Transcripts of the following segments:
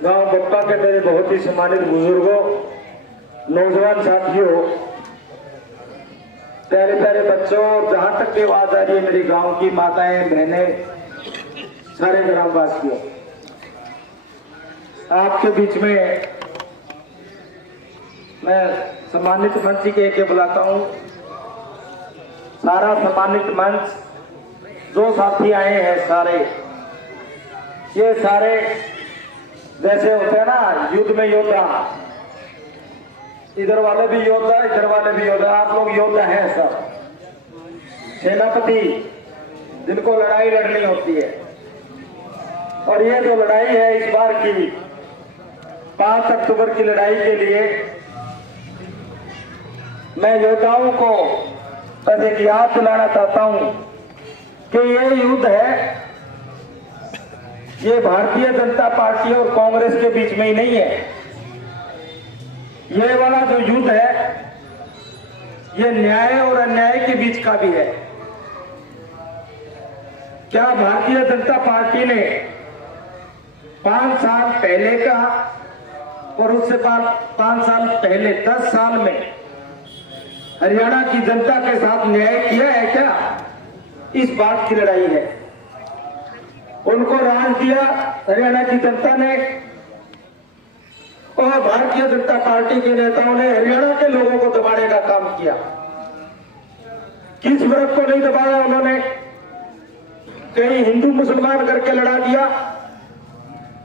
गांव बप्पा के मेरे बहुत ही सम्मानित बुजुर्गों, नौजवान साथियों, प्यारे प्यारे बच्चों, जहां तक भी आवाज आ रही है मेरी गांव की माताएं बहनें, सारे ग्रामवासियों, आपके बीच में मैं सम्मानित मंच के बुलाता हूं। सारा सम्मानित मंच, जो साथी आए हैं सारे, ये सारे जैसे होते हैं ना युद्ध में योद्धा, इधर वाले भी योद्धा इधर वाले भी योद्धा, आप लोग योद्धा हैं सब, सेनापति जिनको लड़ाई लड़नी होती है। और ये जो लड़ाई है इस बार की 5 अक्टूबर की लड़ाई के लिए मैं योद्धाओं को बस एक याद दिलाना चाहता हूं कि ये युद्ध है, ये भारतीय जनता पार्टी और कांग्रेस के बीच में ही नहीं है। ये वाला जो युद्ध है ये न्याय और अन्याय के बीच का भी है। क्या भारतीय जनता पार्टी ने 5 साल पहले का और उससे 5 साल पहले 10 साल में हरियाणा की जनता के साथ न्याय किया है क्या? इस बात की लड़ाई है। उनको राज दिया हरियाणा की जनता ने और भारतीय जनता पार्टी के नेताओं ने हरियाणा के लोगों को दबाने का काम किया। किस वर्ग को नहीं दबाया उन्होंने? कहीं हिंदू मुसलमान करके लड़ा दिया,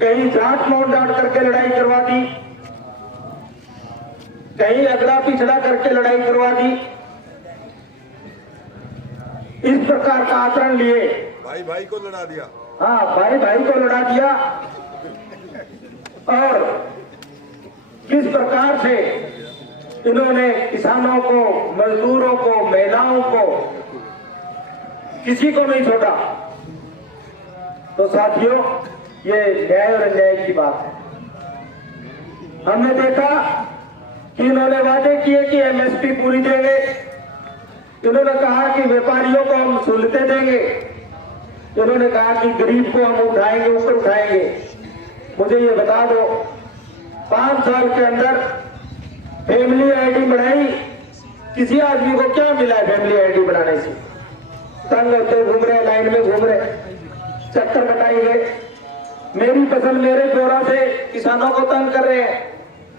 कहीं जाट मोड़ डांट करके लड़ाई करवा दी, कहीं अगड़ा पिछड़ा करके लड़ाई करवा दी। इस प्रकार का आचरण लिए भाई भाई को लड़ा दिया। हाँ, भाई भाई को लड़ा दिया। और किस प्रकार से इन्होंने किसानों को, मजदूरों को, महिलाओं को, किसी को नहीं छोड़ा। तो साथियों, ये न्याय और अन्याय की बात है। हमने देखा कि इन्होंने वादे किए कि एमएसपी पूरी देंगे, इन्होंने कहा कि व्यापारियों को हम सहूलतें देंगे, उन्होंने कहा कि गरीब को हम उठाएंगे, ऊपर उठाएंगे। मुझे ये बता दो, 5 साल के अंदर फैमिली आईडी बढ़ाई, किसी आदमी को क्या मिला है फैमिली आईडी बनाने से? तंग होते घूम रहे, लाइन में घूम रहे, चक्कर कटाएंगे। मेरी फसल मेरे जोरा से किसानों को तंग कर रहे हैं,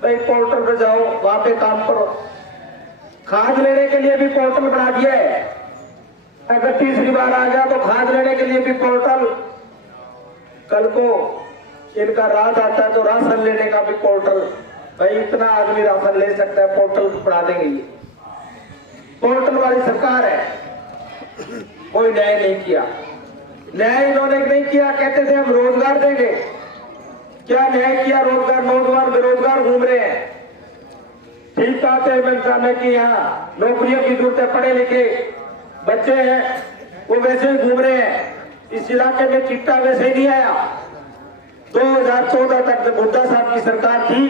भाई पोर्टल पर जाओ, वहां पे काम करो। खाद लेने के लिए भी पोर्टल बना दिया है, अगर तीसरी बार आ गया तो खाद लेने के लिए भी पोर्टल। कल को इनका राज आता है तो राशन लेने का भी पोर्टल। भाई इतना आदमी राशन ले सकता है, पोर्टल बढ़ा देंगे। ये पोर्टल वाली सरकार है। कोई न्याय नहीं किया, न्याय इन्होंने नहीं किया। कहते थे हम रोजगार देंगे, क्या न्याय किया? रोजगार, नौजवान बेरोजगार घूम रहे हैं। ठीक बात है, मैं जाने की यहाँ नौकरियों की जरूरत है, पढ़े लिखे बच्चे हैं वो वैसे ही घूम रहे हैं। इस इलाके में चिट्टा वैसे ही नहीं आया। 2014 तक जब बुड्ढा साहब की सरकार थी,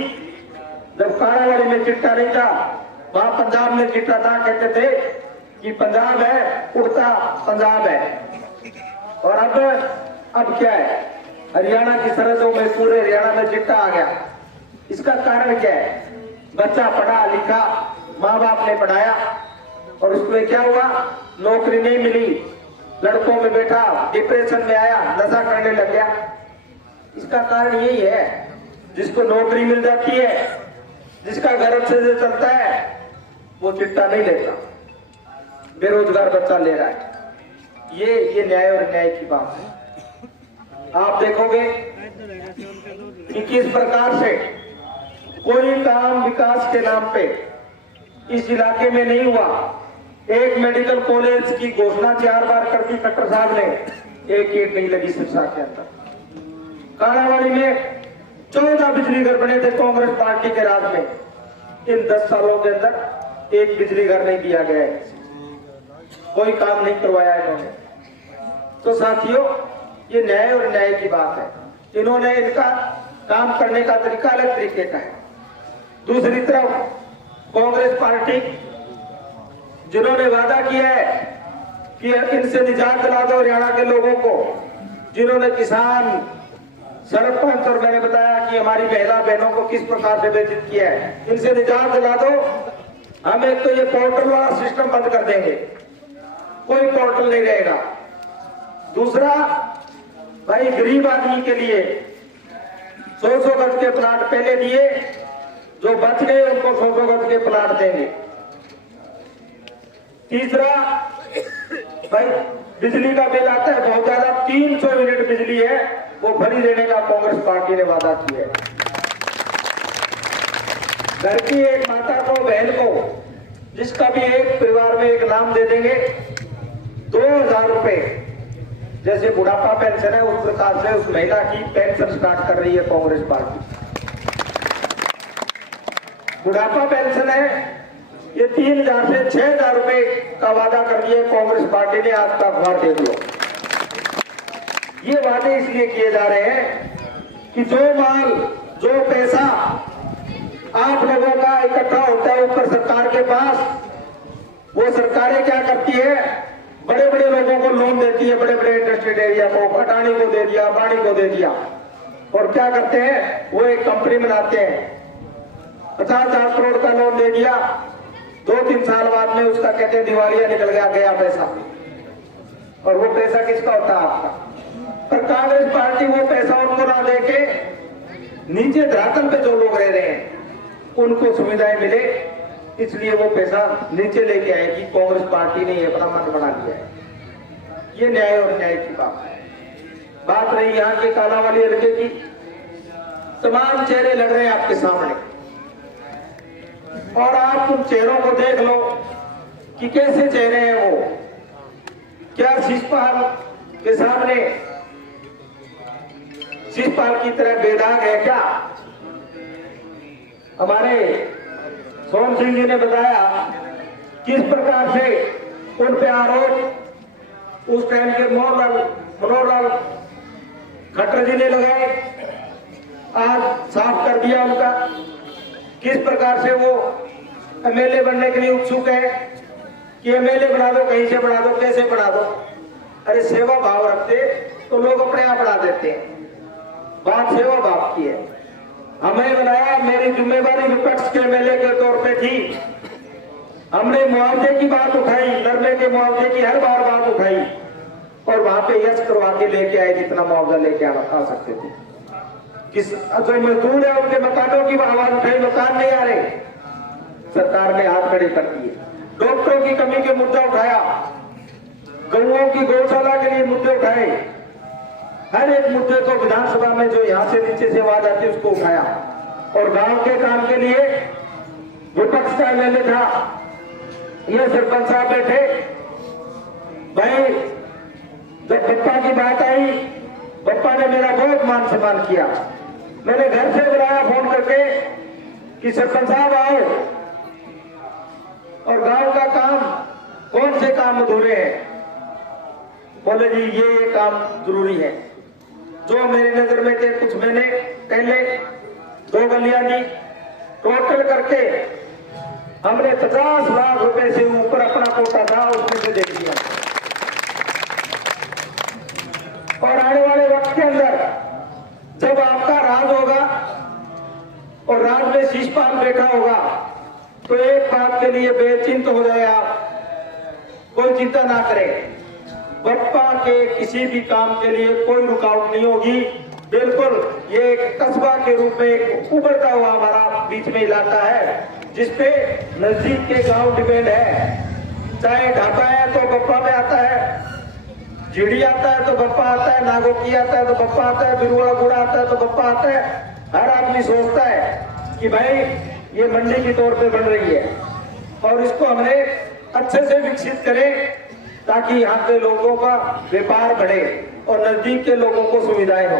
जब कारावाड़ी में चिट्टा नहीं था, वहां पंजाब में चिट्टा था। कहते थे कि पंजाब है, उड़ता पंजाब है। और अब क्या है? हरियाणा की सरहदों में, पूरे हरियाणा में चिट्टा आ गया। इसका कारण क्या है? बच्चा पढ़ा लिखा, माँ बाप ने पढ़ाया और उसमें क्या हुआ? नौकरी नहीं मिली, लड़कों में बैठा, डिप्रेशन में आया, नशा करने लग गया। इसका कारण यही है, जिसको नौकरी मिल जाती है, जिसका घर अच्छे से चलता है, वो चिट्टा नहीं लेता, बेरोजगार बच्चा ले रहा है। ये न्याय और अन्याय की बात है। आप देखोगे कि किस प्रकार से कोई काम विकास के नाम पे इस इलाके में नहीं हुआ। एक मेडिकल कॉलेज की घोषणा 4 बार कर दी खट्टर साहब ने, एक ईंट नहीं लगी सिरसा के अंदर। कारावाड़ी में 14 बिजली घर बने थे कांग्रेस पार्टी के राज में। इन 10 सालों के अंदर एक बिजली घर नहीं दिया गया है, कोई काम नहीं करवाया इन्होंने। तो साथियों, ये न्याय और अन्याय की बात है। इन्होंने, इनका काम करने का तरीका अलग तरीके का है। दूसरी तरफ कांग्रेस पार्टी, जिन्होंने वादा किया है कि इनसे निजात दिला दो हरियाणा के लोगों को, जिन्होंने किसान सरपंच और मैंने बताया कि हमारी महिला बहनों को किस प्रकार से व्यतीत किया है, इनसे निजात दिला दो। हम एक तो ये पोर्टल वाला सिस्टम बंद कर देंगे, कोई पोर्टल नहीं रहेगा। दूसरा, भाई गरीब आदमी के लिए 100 गज के प्लाट पहले दिए, जो बच गए उनको 100 गज के प्लाट देंगे। तीसरा, भाई बिजली का बिल आता है बहुत ज्यादा, 300 यूनिट बिजली है वो फ्री देने का कांग्रेस पार्टी ने वादा किया है। घर की एक माता को, बहन को, जिसका भी एक परिवार में एक नाम दे देंगे, 2000 रुपए जैसे बुढ़ापा पेंशन है उस प्रकार से उस महिला की पेंशन स्टार्ट कर रही है कांग्रेस पार्टी। बुढ़ापा पेंशन है ये 3000 से 6000 रुपए का वादा कर दिया कांग्रेस पार्टी ने, आज का अखबार देख लो। ये वादे इसलिए किए जा रहे हैं कि जो माल, जो पैसा आप लोगों का इकट्ठा होता है ऊपर सरकार के पास, वो सरकारें क्या करती है, बड़े बड़े लोगों को लोन देती है, बड़े बड़े इंडस्ट्रियल एरिया को, अडानी को दे दिया, अंबानी को दे दिया, और क्या करते हैं, वो एक कंपनी बनाते हैं, 50,000 करोड़ का लोन दे दिया, 2-3 साल बाद में उसका कहते हैं दिवालिया निकल गया पैसा, और वो पैसा किसका होता है, आपका। पर कांग्रेस पार्टी वो पैसा उनको ना देके नीचे धरातल पे जो लोग रह रहे हैं उनको सुविधाएं मिले, इसलिए वो पैसा नीचे लेके आएगी। कांग्रेस पार्टी ने अपना मन बना लिया है। ये न्याय और न्याय की बात है। बात रही यहाँ के कालावाली हल्के की, तमाम चेहरे लड़ रहे हैं आपके सामने, और आप उन चेहरों को देख लो कि कैसे चेहरे हैं वो। क्या शिषपाल के सामने शिषपाल की तरह बेदाग है क्या? हमारे सोम सिंह जी ने बताया किस प्रकार से उन पे आरोप उस टाइम के मनोहरलाल खट्टर जी ने लगाए, आज साफ कर दिया उनका। किस प्रकार से वो एमएलए बनने के लिए उत्सुक है कि एमएलए बना दो, कहीं से बना दो, कैसे बना दो। अरे सेवा भाव रखते तो लोग अपने आप बढ़ा देते हैं। बात सेवा भाव की है। हमें बनाया, मेरी जिम्मेवारी विपक्ष के एमएलए के तौर पे थी। हमने मुआवजे की बात उठाई, नरमे के मुआवजे की हर बार बात उठाई, और वहां पे यश करवा के लेके आए जितना मुआवजा लेके आ सकते थे। किस जो मजदूर है उनके मकानों की आवाज उठाई, मकान नहीं आ रहे, सरकार ने हाथ खड़े कर दिए। डॉक्टरों की कमी के मुद्दा उठाया, गौओं की गौशाला के लिए मुद्दे उठाए, हर एक मुद्दे को विधानसभा में जो यहाँ से नीचे से आवाज आती है उसको उठाया। और गांव के काम के लिए विपक्ष का एमएलए था, ये सरपंच साहब बैठे। भाई जब बप्पा की बात आई, बप्पा ने मेरा बहुत मान सम्मान किया। मैंने घर से बुलाया फोन करके कि सरपंच साहब आओ, और गांव का काम, कौन से काम अधूरे हैं? बोले जी ये काम जरूरी है। जो मेरी नजर में थे, कुछ मैंने पहले 2 गलियां दी, टोटल करके हमने 50 लाख रुपए से ऊपर अपना कोटा था उसमें से दे दिया। और आने वाले वक्त के अंदर जब आपका राज होगा और राज में शिषपाल बैठा होगा, तो एक बात के लिए बेचिंत हो जाए आप, कोई चिंता ना करें, बप्पा के किसी भी काम के लिए कोई रुकावट नहीं होगी। बिल्कुल ये एक कस्बा के रूप में एक उभरता हुआ हमारा बीच में इलाका है, जिसपे नजदीक के गांव डिपेंड है। चाहे ढाबा है तो बप्पा में आता है, जीडी आता है तो बप्पा आता है, नागोकी आता है तो बप्पा आता है, बिरुआ गुड़ा आता है तो बप्पा आता है। हर आदमी सोचता है कि भाई ये मंडी के तौर पे बन रही है, और इसको हमने अच्छे से विकसित करें ताकि यहाँ के लोगों का व्यापार बढ़े और नजदीक के लोगों को सुविधाएं हो।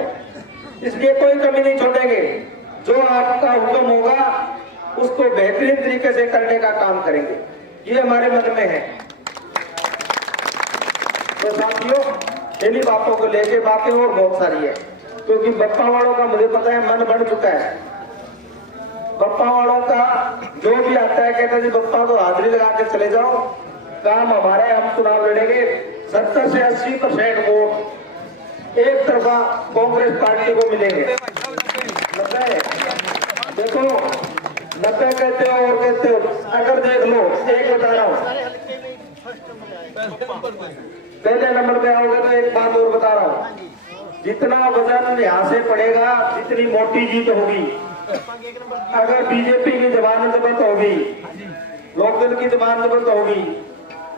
इसलिए कोई कमी नहीं छोड़ेंगे। जो आपका हुक्म होगा उसको बेहतरीन तरीके से करने का काम करेंगे, ये हमारे मन में है। तो साथियों, इन्हीं बातों को लेके बातें और बहुत सारी है, क्योंकि बप्पा वालों का मुझे पता है मन बढ़ चुका है। बप्पा वालों का जो भी आता है कहता है जी बप्पा को हाजिरी लगा के चले जाओ, काम हमारे, हम चुनाव लड़ेंगे। 70 से 80% वोट एक तरफा कांग्रेस पार्टी को मिलेंगे। 90 देखो 90 कहते हो और कहते हो, अगर देख लो एक बता रहा हूँ, पहले नंबर पे आओगे तो एक बात और बता रहा हूँ, जितना वजन यहाँ से पड़ेगा जितनी मोटी जीत होगी, अगर बीजेपी की जमानत होगी, लोकदल की जमानत होगी,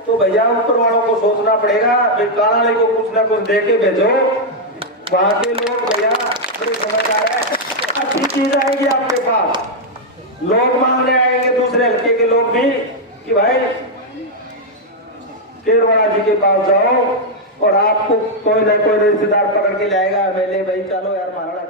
तो भैया ऊपर वालों को सोचना पड़ेगा, कानाली को कुछ ना कुछ दे के भेजो। वहां के लोग भैया बड़े समझदार है, अच्छी चीज आएगी आपके पास, लोग मांगने आएंगे दूसरे हल्के के लोग भी कि भाई केरवाड़ा जी के पास जाओ और आपको कोई ना कोई रिश्तेदार पकड़ के लाएगा, मेले भाई चलो यार महाराणा